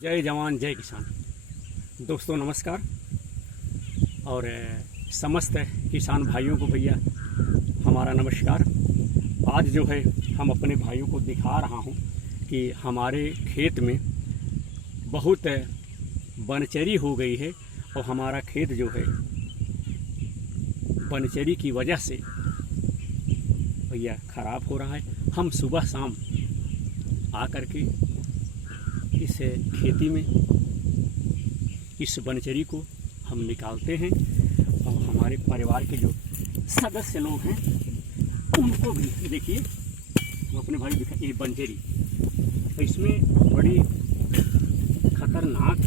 जय जवान जय किसान। दोस्तों नमस्कार। और समस्त किसान भाइयों को भैया हमारा नमस्कार। आज जो है हम अपने भाइयों को दिखा रहा हूं कि हमारे खेत में बहुत बनचरी हो गई है और हमारा खेत जो है बनचरी की वजह से भैया ख़राब हो रहा है। हम सुबह शाम आकर के इस खेती में इस बनचरी को हम निकालते हैं और हमारे परिवार के जो सदस्य लोग हैं उनको भी देखिए, हम अपने भाई दिखा ये बनचरी, इसमें बड़ी खतरनाक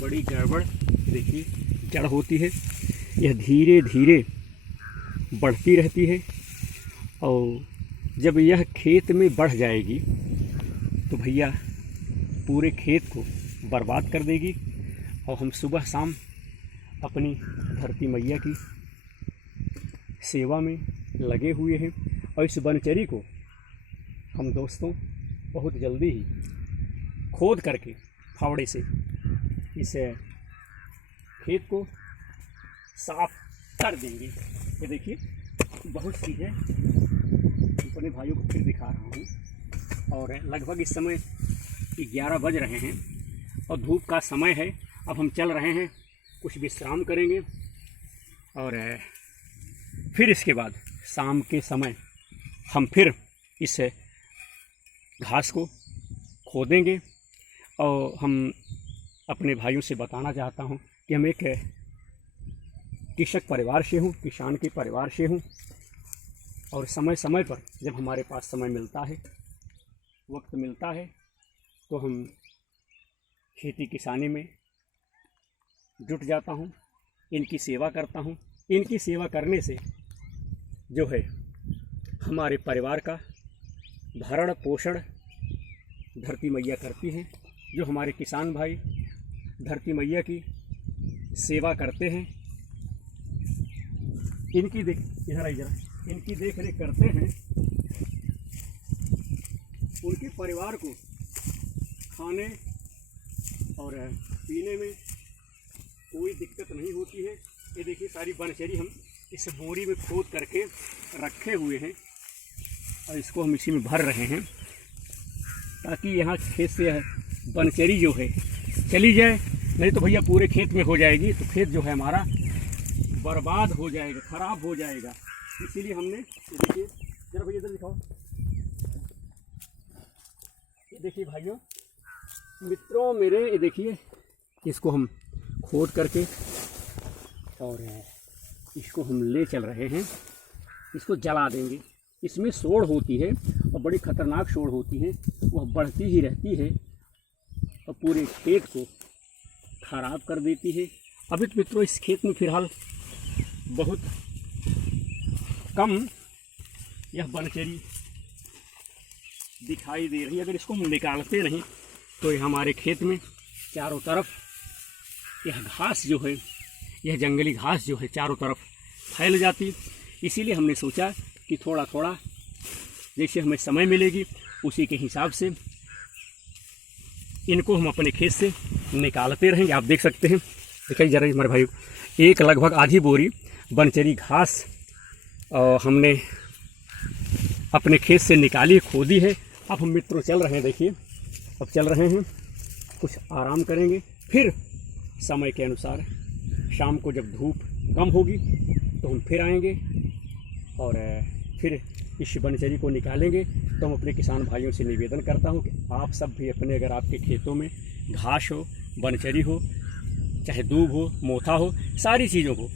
बड़ी गड़बड़ देखिए जड़ होती है। यह धीरे धीरे बढ़ती रहती है और जब यह खेत में बढ़ जाएगी तो भैया पूरे खेत को बर्बाद कर देगी। और हम सुबह शाम अपनी धरती मैया की सेवा में लगे हुए हैं और इस बनचरी को हम दोस्तों बहुत जल्दी ही खोद करके फावड़े से इस खेत को साफ कर देंगे। ये देखिए बहुत सी है, अपने भाइयों को फिर दिखा रहा हूँ। और लगभग इस समय 11 बज रहे हैं और धूप का समय है। अब हम चल रहे हैं, कुछ विश्राम करेंगे और फिर इसके बाद शाम के समय हम फिर इस घास को खोदेंगे। और हम अपने भाइयों से बताना चाहता हूं कि हम एक कृषक परिवार से हूं, किसान के परिवार से हूं। और समय समय पर जब हमारे पास समय मिलता है, वक्त मिलता है, तो हम खेती किसानी में जुट जाता हूँ, इनकी सेवा करता हूँ। इनकी सेवा करने से जो है हमारे परिवार का भरण पोषण धरती मैया करती हैं। जो हमारे किसान भाई धरती मैया की सेवा करते हैं, इनकी इनकी देख रेख करते हैं, उनके परिवार को खाने और पीने में कोई दिक्कत नहीं होती है। ये देखिए सारी बनचरी हम इस बोरी में खोद करके रखे हुए हैं और इसको हम इसी में भर रहे हैं ताकि यहाँ खेत से बनचरी जो है चली जाए। नहीं तो भैया पूरे खेत में हो जाएगी तो खेत जो है हमारा बर्बाद हो जाएगा, ख़राब हो जाएगा। इसीलिए हमने ये देखिए, जरा भैया इधर दिखाओ, ये देखिए भाइयों मित्रों मेरे, ये देखिए इसको हम खोद करके और इसको हम ले चल रहे हैं, इसको जला देंगे। इसमें सोड़ होती है और बड़ी खतरनाक सोड़ होती है, वह बढ़ती ही रहती है और पूरे खेत को खराब कर देती है। अभी तो मित्रों इस खेत में फिलहाल बहुत कम यह बनचरी दिखाई दे रही है। अगर इसको हम निकालते नहीं तो ये हमारे खेत में चारों तरफ यह घास जो है, यह जंगली घास जो है चारों तरफ फैल जाती। इसीलिए हमने सोचा कि थोड़ा थोड़ा जैसे हमें समय मिलेगी उसी के हिसाब से इनको हम अपने खेत से निकालते रहेंगे। आप देख सकते हैं, दिखाइए जरा हमारे भाई, एक लगभग आधी बोरी बनचरी घास हमने अपने खेत से निकाली, खोदी है। अब हम मित्रों चल रहे हैं, देखिए अब चल रहे हैं, कुछ आराम करेंगे। फिर समय के अनुसार शाम को जब धूप कम होगी तो हम फिर आएंगे और फिर इस बनचरी को निकालेंगे। तो हम अपने किसान भाइयों से निवेदन करता हूं कि आप सब भी अपने, अगर आपके खेतों में घास हो, बनचरी हो, चाहे दूब हो, मोथा हो, सारी चीज़ों को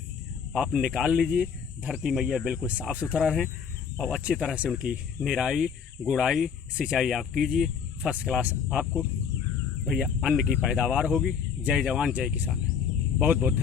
आप निकाल लीजिए। धरती मैया बिल्कुल साफ़ सुथरा रहें और अच्छी तरह से उनकी निराई गुड़ाई सिंचाई आप कीजिए। फर्स्ट क्लास आपको भैया अन्न की पैदावार होगी। जय जवान जय किसान। बहुत बहुत धन्यवाद।